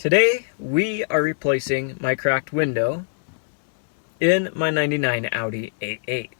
Today, we are replacing my cracked window in my 99 Audi A8.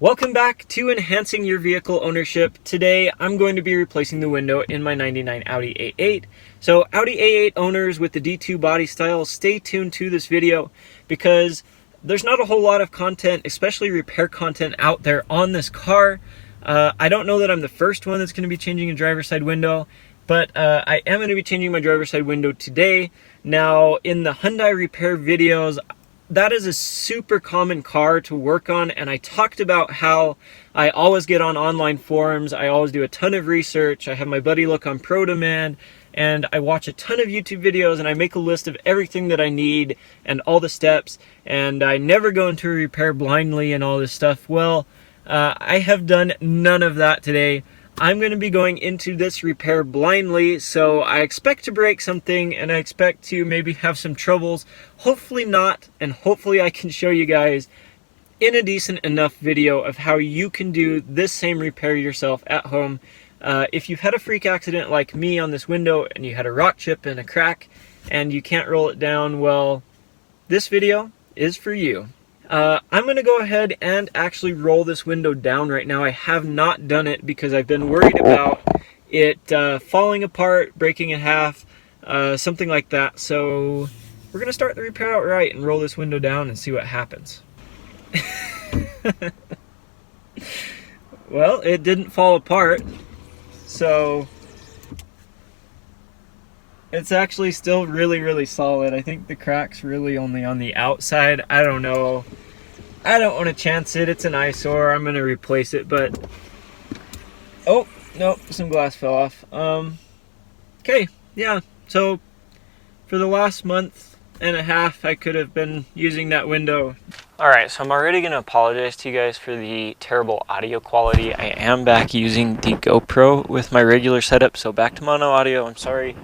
Welcome back to Enhancing Your Vehicle Ownership. Today, I'm going to be replacing the window in my 99 Audi A8. So Audi A8 owners with the D2 body style, stay tuned to this video because there's not a whole lot of content, especially repair content out there on this car. I don't know that I'm the first one that's going to be changing a driver's side window, but I am going to be changing my driver's side window today. Now, in the Hyundai repair videos, that is a super common car to work on, and I talked about how I always get on online forums, I always do a ton of research, I have my buddy look on ProDemand, and I watch a ton of YouTube videos, and I make a list of everything that I need and all the steps, and I never go into a repair blindly and all this stuff. Well, I have done none of that today. I'm going to be going into this repair blindly, so I expect to break something and I expect to maybe have some troubles. Hopefully not, and hopefully I can show you guys in a decent enough video of how you can do this same repair yourself at home. If you've had a freak accident like me on this window and you had a rock chip and a crack and you can't roll it down, well, this video is for you. I'm going to go ahead and actually roll this window down right now. I have not done it because I've been worried about it falling apart, breaking in half, something like that. So we're going to start the repair outright and roll this window down and see what happens. Well, it didn't fall apart, so it's actually still really solid. I think the crack's really only on the outside. I don't know. I don't want to chance it. It's an eyesore. I'm going to replace it, but... Oh, no, some glass fell off. Okay, yeah. So, for the last month and a half, I could have been using that window. Alright, so I'm already going to apologize to you guys for the terrible audio quality. I am back using the GoPro with my regular setup, so back to mono audio. I'm sorry.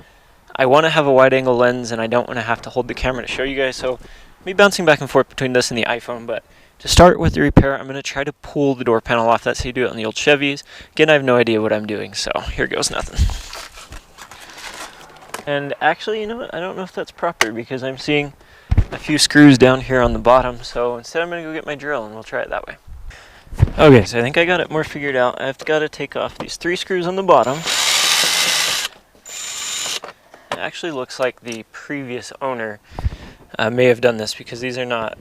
I want to have a wide angle lens and I don't want to have to hold the camera to show you guys, so me bouncing back and forth between this and the iPhone. But to start with the repair, I'm going to try to pull the door panel off. That's how you do it on the old Chevys. Again, I have no idea what I'm doing, so here goes nothing. And actually, you know what? I don't know if that's proper because I'm seeing a few screws down here on the bottom, so instead I'm going to go get my drill and we'll try it that way. Okay, so I think I got it more figured out. I've got to take off these 3 screws on the bottom. It actually looks like the previous owner may have done this because these are not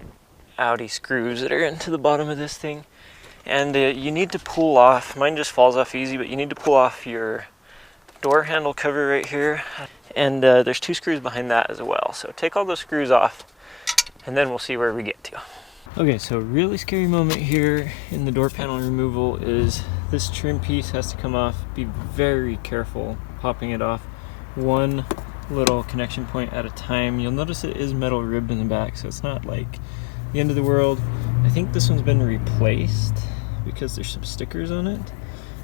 Audi screws that are into the bottom of this thing. And you need to pull off, mine just falls off easy, but you need to pull off your door handle cover right here. And there's 2 screws behind that as well. So take all those screws off and then we'll see where we get to. Okay, so really scary moment here in the door panel removal is this trim piece has to come off. Be very careful popping it off. One little connection point at a time. You'll notice it is metal ribbed in the back, so it's not like the end of the world. I think this one's been replaced because there's some stickers on it.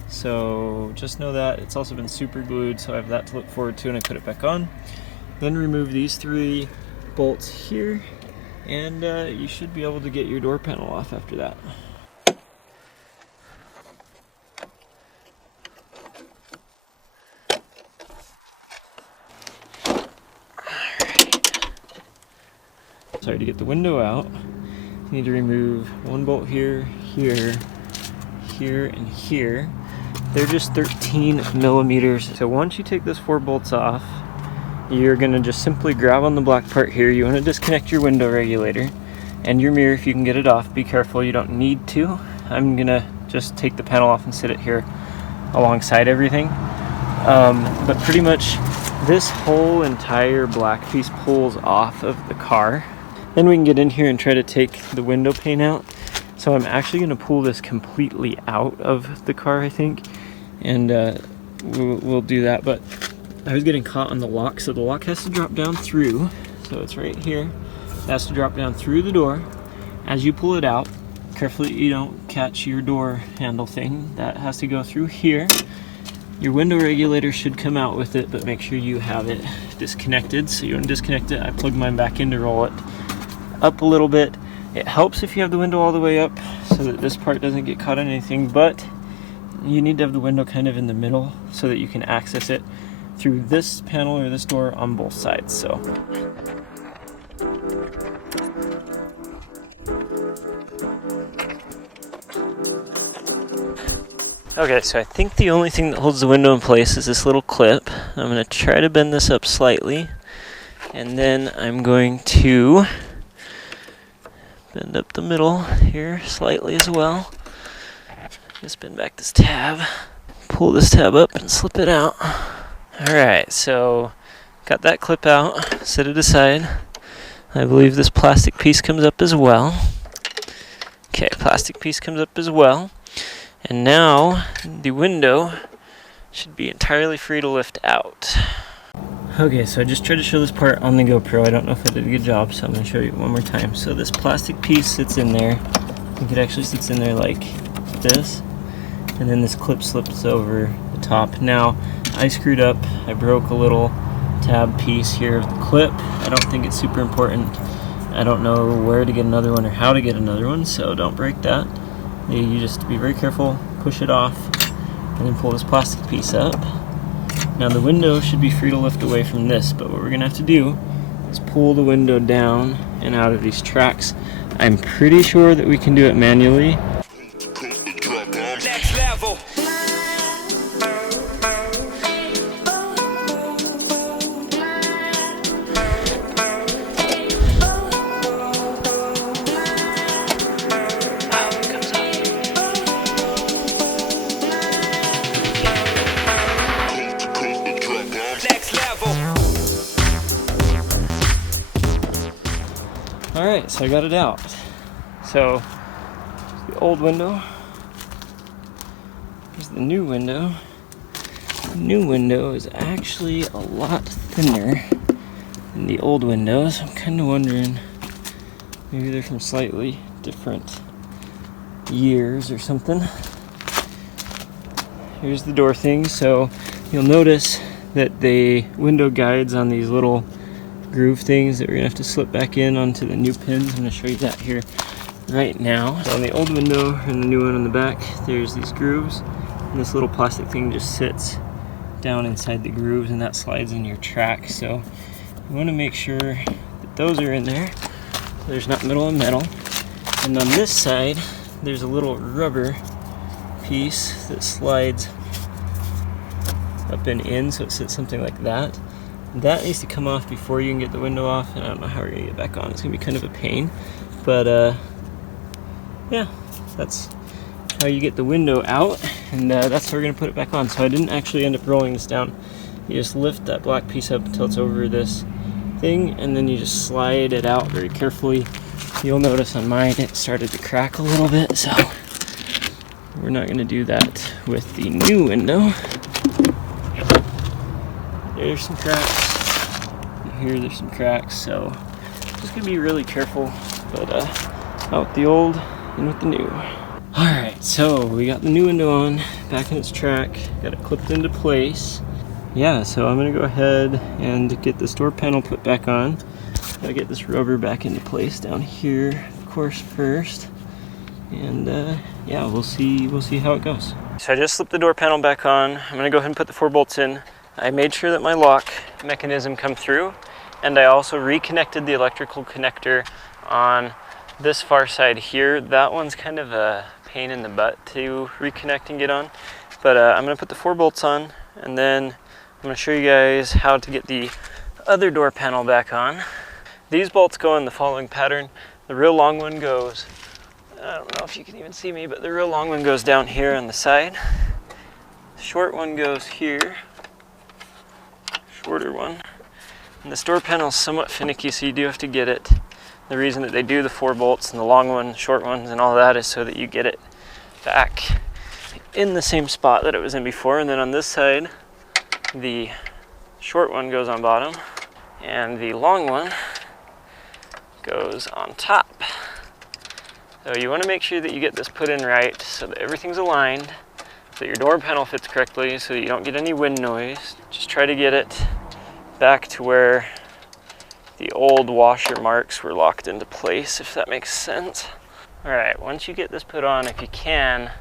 So just know that. It's also been super glued, so I have that to look forward to, and I put it back on. Then remove these 3 bolts here, and you should be able to get your door panel off after that. Sorry, to get the window out, you need to remove 1 bolt here, here, here, and here. They're just 13 millimeters. So once you take those 4 bolts off, you're gonna just simply grab on the black part here. You wanna disconnect your window regulator and your mirror if you can get it off. Be careful, you don't need to. I'm gonna just take the panel off and sit it here alongside everything. But pretty much this whole entire black piece pulls off of the car. Then we can get in here and try to take the window pane out. So I'm actually going to pull this completely out of the car, I think, and we'll do that. But I was getting caught on the lock, so the lock has to drop down through. So it's right here. It has to drop down through the door. As you pull it out, carefully you don't catch your door handle thing. That has to go through here. Your window regulator should come out with it, but make sure you have it disconnected. So you want to disconnect it. I plugged mine back in to roll it. up a little bit. It helps if you have the window all the way up so that this part doesn't get caught on anything, but you need to have the window kind of in the middle so that you can access it through this panel or this door on both sides. So okay, so I think the only thing that holds the window in place is this little clip. I'm going to try to bend this up slightly, and then I'm going to bend up the middle here slightly as well. Just bend back this tab, pull this tab up and slip it out. Alright, so got that clip out, set it aside. I believe this plastic piece comes up as well. Okay, plastic piece comes up as well. And now the window should be entirely free to lift out. Okay, so I just tried to show this part on the GoPro. I don't know if I did a good job, so I'm going to show you one more time. So this plastic piece sits in there. I think it actually sits in there like this. And then this clip slips over the top. Now, I screwed up. I broke a little tab piece here of the clip. I don't think it's super important. I don't know where to get another one or how to get another one, so don't break that. You just be very careful, push it off, and then pull this plastic piece up. Now the window should be free to lift away from this, but what we're going to have to do is pull the window down and out of these tracks. I'm pretty sure that we can do it manually. Next level. Alright, so I got it out. So, the old window. Here's the new window. The new window is actually a lot thinner than the old windows. I'm kind of wondering, maybe they're from slightly different years or something. Here's the door thing. So, you'll notice that the window guides on these little groove things that we're gonna have to slip back in onto the new pins. I'm gonna show you that here right now. So on the old window and the new one on the back, there's these grooves, and this little plastic thing just sits down inside the grooves, and that slides in your track. So you want to make sure that those are in there. There's not metal and metal. And on this side, there's a little rubber piece that slides up and in, so it sits something like that. That needs to come off before you can get the window off, and I don't know how we're going to get it back on. It's going to be kind of a pain, but yeah, that's how you get the window out, and that's how we're going to put it back on. So I didn't actually end up rolling this down. You just lift that black piece up until it's over this thing, and then you just slide it out very carefully. You'll notice on mine it started to crack a little bit, so we're not going to do that with the new window. There's some cracks. Here there's some cracks, so just gonna be really careful, but out with the old and with the new. Alright, so we got the new window on, back in its track, got it clipped into place. Yeah, so I'm gonna go ahead and get this door panel put back on. Gotta get this rubber back into place down here, of course, first. And yeah, we'll see how it goes. So I just slipped the door panel back on. I'm gonna go ahead and put the 4 bolts in. I made sure that my lock mechanism come through, and I also reconnected the electrical connector on this far side here. That one's kind of a pain in the butt to reconnect and get on, but I'm going to put the 4 bolts on, and then I'm going to show you guys how to get the other door panel back on. These bolts go in the following pattern. The real long one goes, I don't know if you can even see me, but the real long one goes down here on the side. The short one goes here. Shorter one. And this door panel is somewhat finicky, so you do have to get it. The reason that they do the 4 bolts and the long one, short ones, and all that is so that you get it back in the same spot that it was in before. And then on this side, the short one goes on bottom, and the long one goes on top. So you want to make sure that you get this put in right so that everything's aligned, so that your door panel fits correctly, so that you don't get any wind noise. Just try to get it back to where the old washer marks were locked into place, if that makes sense. All right, once you get this put on, if you can,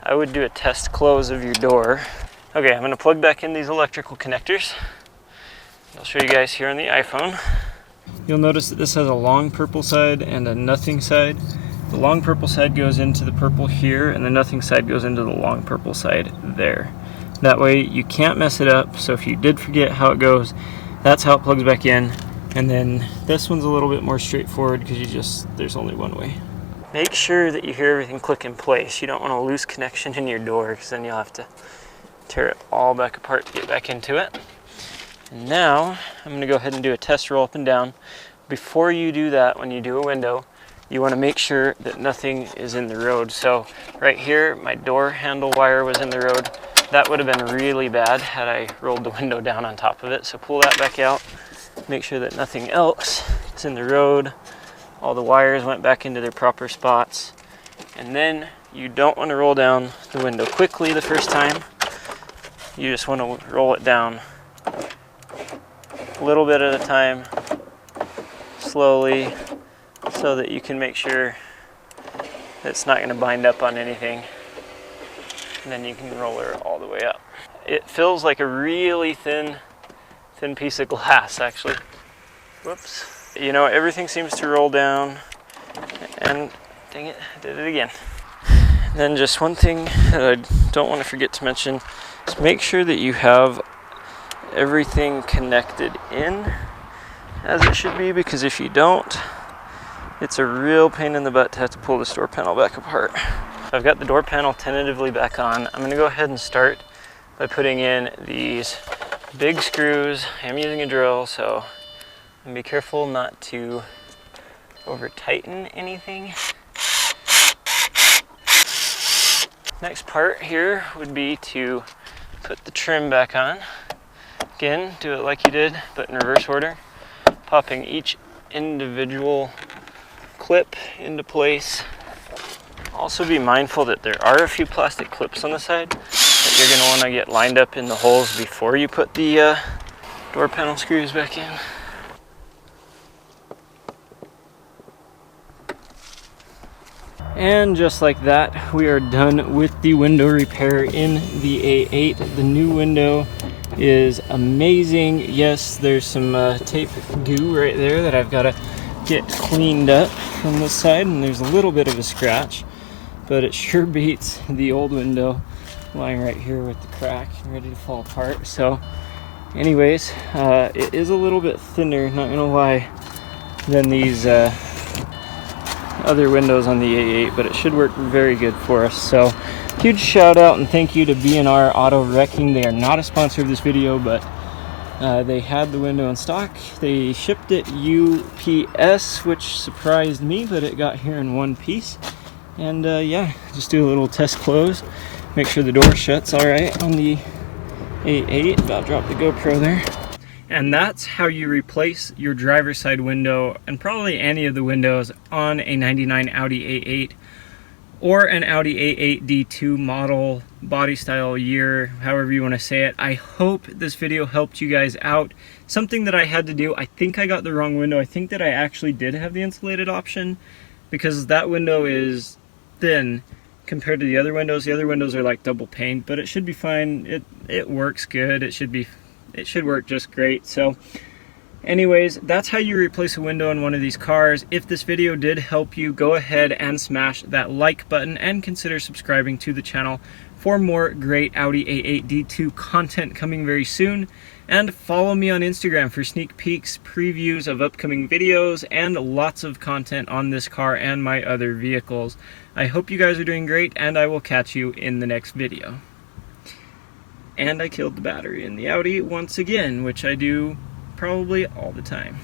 I would do a test close of your door. Okay, I'm gonna plug back in these electrical connectors. I'll show you guys here on the iPhone. You'll notice that this has a long purple side and a nothing side. The long purple side goes into the purple here, and the nothing side goes into the long purple side there. That way you can't mess it up, so if you did forget how it goes, that's how it plugs back in. And then this one's a little bit more straightforward because there's only one way. Make sure that you hear everything click in place. You don't want a loose connection in your door because then you'll have to tear it all back apart to get back into it. And now I'm going to go ahead and do a test roll up and down. Before you do that, when you do a window, you want to make sure that nothing is in the road. So right here, my door handle wire was in the road. That would have been really bad had I rolled the window down on top of it. So pull that back out. Make sure that nothing else is in the road. All the wires went back into their proper spots. And then you don't want to roll down the window quickly the first time. You just want to roll it down a little bit at a time, slowly, so that you can make sure that it's not going to bind up on anything. And then you can roll her all the way up. It feels like a really thin piece of glass, actually. Whoops. You know, everything seems to roll down, and dang it, I did it again. And then just one thing that I don't want to forget to mention is make sure that you have everything connected in as it should be, because if you don't, it's a real pain in the butt to have to pull this door panel back apart. I've got the door panel tentatively back on. I'm going to go ahead and start by putting in these big screws. I'm using a drill, so be careful not to over tighten anything. Next part here would be to put the trim back on. Again, do it like you did, but in reverse order. Popping each individual clip into place. Also be mindful that there are a few plastic clips on the side that you're going to want to get lined up in the holes before you put the door panel screws back in. And just like that, we are done with the window repair in the A8. The new window is amazing. Yes, there's some tape goo right there that I've got to get cleaned up from this side, and there's a little bit of a scratch, but it sure beats the old window lying right here with the crack ready to fall apart. So anyways, it is a little bit thinner, not gonna lie, than these other windows on the A8, but it should work very good for us. So huge shout out and thank you to B&R Auto Wrecking. They are not a sponsor of this video, but they had the window in stock. They shipped it UPS, which surprised me, but it got here in one piece. And yeah, just do a little test close. Make sure the door shuts all right on the A8. About dropped the GoPro there. And that's how you replace your driver's side window and probably any of the windows on a 99 Audi A8 or an Audi A8 D2 model, body style, year, however you want to say it. I hope this video helped you guys out. Something that I had to do, I think I got the wrong window. I think that I actually did have the insulated option, because that window is thin compared to the other windows. The other windows are like double pane, but it should be fine. It works good. It should work just great. So anyways, that's how you replace a window in one of these cars. If this video did help you, go ahead and smash that like button and consider subscribing to the channel for more great Audi A8 D2 content coming very soon. And follow me on Instagram for sneak peeks, previews of upcoming videos, and lots of content on this car and my other vehicles. I hope you guys are doing great, and I will catch you in the next video. And I killed the battery in the Audi once again, which I do probably all the time.